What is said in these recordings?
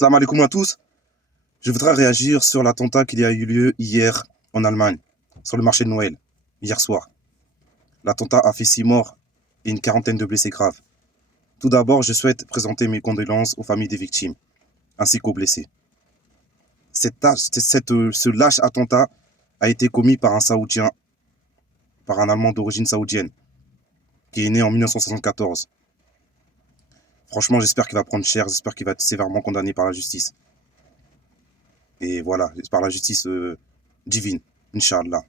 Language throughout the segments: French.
Salam alaikum à tous. Je voudrais réagir sur l'attentat qui a eu lieu hier en Allemagne, sur le marché de Noël, hier soir. L'attentat a fait 6 morts et une quarantaine de blessés graves. Tout d'abord, je souhaite présenter mes condoléances aux familles des victimes, ainsi qu'aux blessés. Ce lâche attentat a été commis par un Saoudien, par un Allemand d'origine saoudienne, qui est né en 1974. Franchement, j'espère qu'il va prendre cher, j'espère qu'il va être sévèrement condamné par la justice. Et voilà, par la justice divine, Inch'Allah.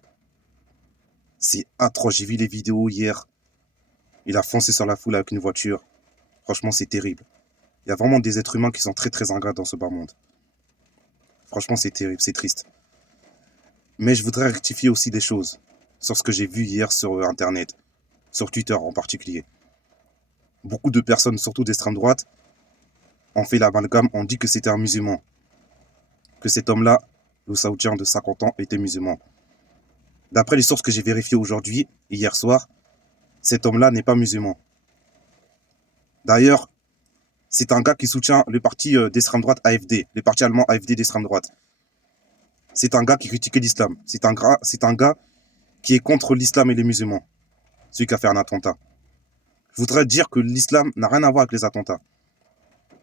C'est atroce, j'ai vu les vidéos hier. Il a foncé sur la foule avec une voiture. Franchement, c'est terrible. Il y a vraiment des êtres humains qui sont très ingrats dans ce bas monde. Franchement, c'est terrible, c'est triste. Mais je voudrais rectifier aussi des choses sur ce que j'ai vu hier sur Internet, sur Twitter en particulier. Beaucoup de personnes, surtout d'extrême droite, ont fait l'amalgame, ont dit que c'était un musulman. Que cet homme-là, le Saoudien de 50 ans, était musulman. D'après les sources que j'ai vérifiées aujourd'hui, hier soir, cet homme-là n'est pas musulman. D'ailleurs, c'est un gars qui soutient le parti d'extrême droite AfD, le parti allemand AfD d'extrême droite. C'est un gars qui critiquait l'islam. C'est un gars qui est contre l'islam et les musulmans, celui qui a fait un attentat. Je voudrais dire que l'islam n'a rien à voir avec les attentats.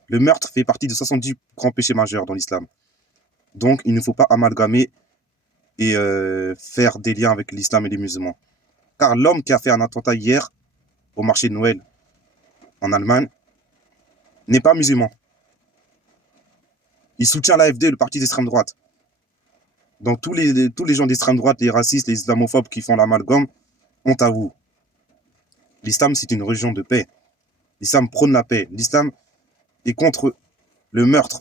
Le meurtre fait partie de 70 grands péchés majeurs dans l'islam. Donc, il ne faut pas amalgamer et faire des liens avec l'islam et les musulmans. Car l'homme qui a fait un attentat hier au marché de Noël en Allemagne n'est pas musulman. Il soutient l'AfD, le parti d'extrême droite. Donc tous les gens d'extrême droite, les racistes, les islamophobes qui font l'amalgame, honte à vous. L'islam, c'est une religion de paix. L'islam prône la paix. L'islam est contre le meurtre.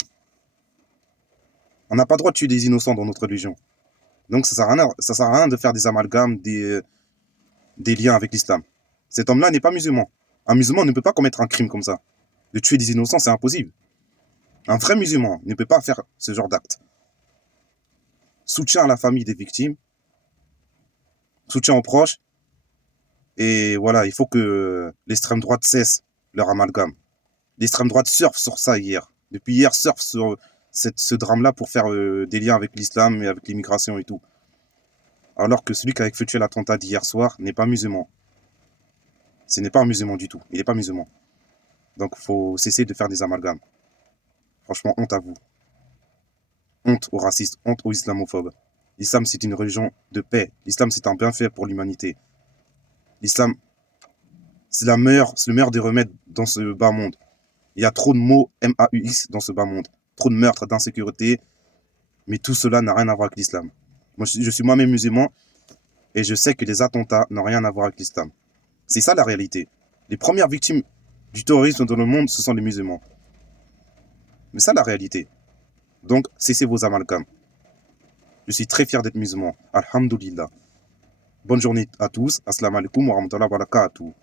On n'a pas le droit de tuer des innocents dans notre religion. Donc ça sert à rien de faire des amalgames, des liens avec l'islam. Cet homme-là n'est pas musulman. Un musulman ne peut pas commettre un crime comme ça. De tuer des innocents, c'est impossible. Un vrai musulman ne peut pas faire ce genre d'acte. Soutien à la famille des victimes, soutien aux proches, et voilà, il faut que l'extrême droite cesse leur amalgame. L'extrême droite surfe sur ça hier. Depuis hier, surfe sur ce drame-là pour faire des liens avec l'islam et avec l'immigration et tout. Alors que celui qui a effectué l'attentat d'hier soir n'est pas musulman. Ce n'est pas un musulman du tout. Il n'est pas musulman. Donc, il faut cesser de faire des amalgames. Franchement, honte à vous. Honte aux racistes, honte aux islamophobes. L'islam, c'est une religion de paix. L'islam, c'est un bienfait pour l'humanité. L'islam, c'est le meilleur des remèdes dans ce bas monde. Il y a trop de mots MAUX dans ce bas monde. Trop de meurtres, d'insécurité. Mais tout cela n'a rien à voir avec l'islam. Moi, je suis moi-même musulman et je sais que les attentats n'ont rien à voir avec l'islam. C'est ça la réalité. Les premières victimes du terrorisme dans le monde, ce sont les musulmans. Mais ça la réalité. Donc, cessez vos amalgames. Je suis très fier d'être musulman. Alhamdulillah. Bonne journée à tous. Assalamu alaikum wa rahmatullahi wa barakatuh.